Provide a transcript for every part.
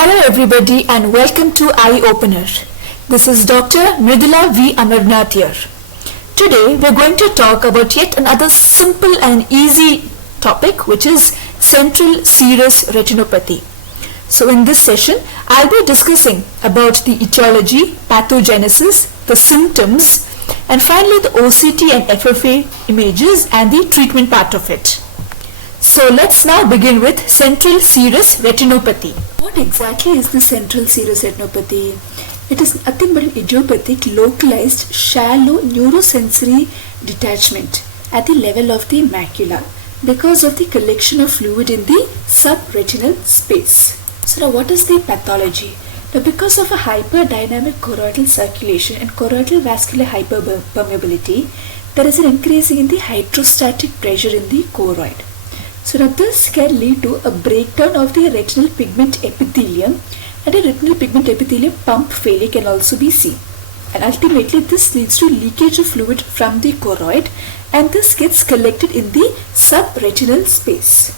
Hello everybody and welcome to Eye Opener. This is Dr. Mridula V. Amarnath here. Today we are going to talk about yet another simple and easy topic, which is central serous retinopathy. So in this session I'll be discussing about the etiology, pathogenesis, the symptoms, and finally the OCT and FFA images and the treatment part of it. So let's now begin with central serous retinopathy. What exactly is the central serous retinopathy? It is nothing but an idiopathic, localized, shallow neurosensory detachment at the level of the macula because of the collection of fluid in the subretinal space. So now what is the pathology? Now because of a hyperdynamic choroidal circulation and choroidal vascular hyperpermeability, there is an increase in the hydrostatic pressure in the choroid. So now this can lead to a breakdown of the retinal pigment epithelium, and a retinal pigment epithelium pump failure can also be seen. And ultimately this leads to leakage of fluid from the choroid, and this gets collected in the subretinal space.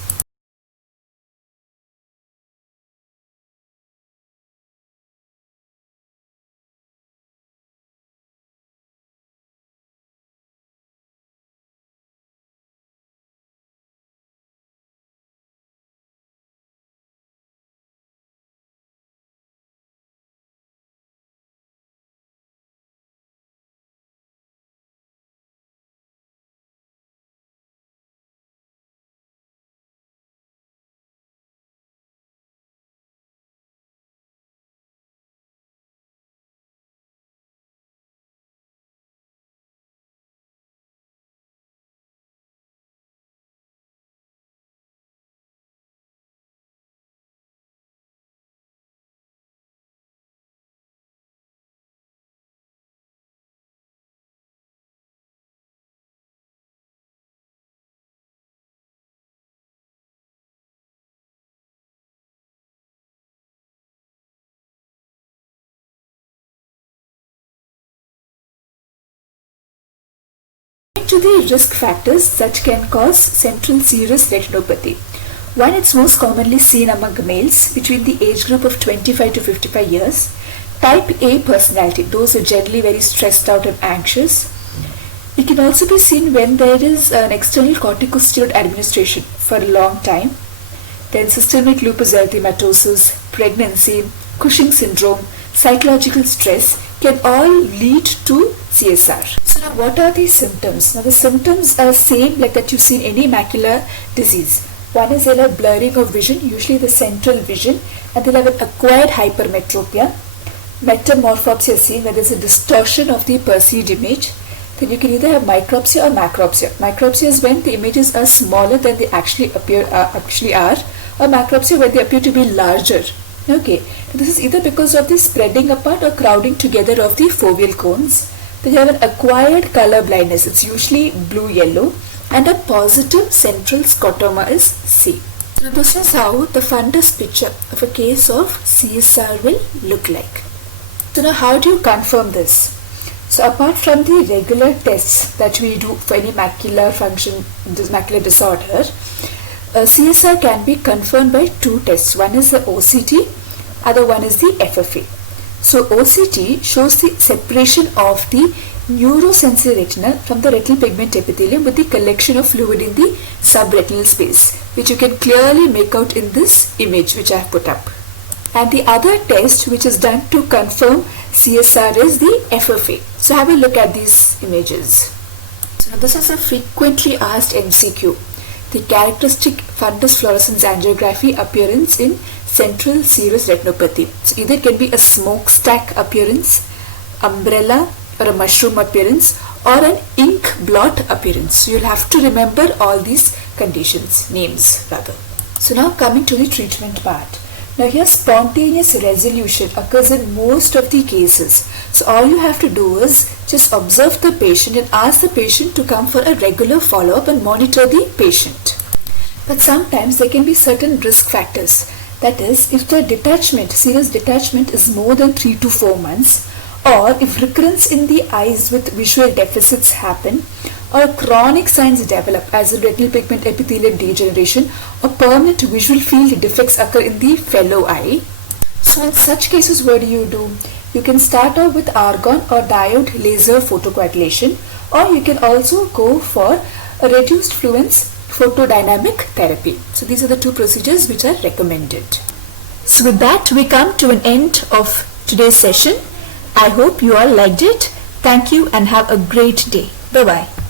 To the risk factors that can cause central serous retinopathy. One, it's most commonly seen among males between the age group of 25 to 55 years. Type A personality, those are generally very stressed out and anxious. It can also be seen when there is an external corticosteroid administration for a long time. Then systemic lupus erythematosus, pregnancy, Cushing syndrome, psychological stress can all lead to CSR. So now what are the symptoms? Now the symptoms are same like that you see in any macular disease. One is they'll have blurring of vision, usually the central vision, and they'll have an acquired hypermetropia. Metamorphopsia is seen where there's a distortion of the perceived image. Then you can either have micropsia or macropsia. Micropsia is when the images are smaller than they actually are, or macropsia when they appear to be larger. Okay, this is either because of the spreading apart or crowding together of the foveal cones. Then you have an acquired color blindness. It's usually blue-yellow, and a positive central scotoma is seen. So this is how the fundus picture of a case of CSR will look like. So now how do you confirm this? So apart from the regular tests that we do for any macular function, macular disorder, CSR can be confirmed by two tests. One is the OCT, other one is the FFA. So OCT shows the separation of the neurosensory retina from the retinal pigment epithelium with the collection of fluid in the subretinal space, which you can clearly make out in this image which I have put up. And the other test which is done to confirm CSR is the FFA. So have a look at these images. So this is a frequently asked MCQ. The characteristic fundus fluorescence angiography appearance in central serous retinopathy. So either it can be a smokestack appearance, umbrella or a mushroom appearance, or an ink blot appearance. So you'll have to remember all these names rather. So now coming to the treatment part. Now here spontaneous resolution occurs in most of the cases. So all you have to do is just observe the patient and ask the patient to come for a regular follow-up and monitor the patient. But sometimes there can be certain risk factors. That is, if the serous detachment is more than 3 to 4 months, or if recurrence in the eyes with visual deficits happen, or chronic signs develop as in retinal pigment epithelial degeneration or permanent visual field defects occur in the fellow eye, So in such cases, what do? You can start off with argon or diode laser photocoagulation, or you can also go for a reduced fluence photodynamic therapy. So these are the two procedures which are recommended. So with that, we come to an end of today's session. I hope you all liked it. Thank you and have a great day. Bye-bye.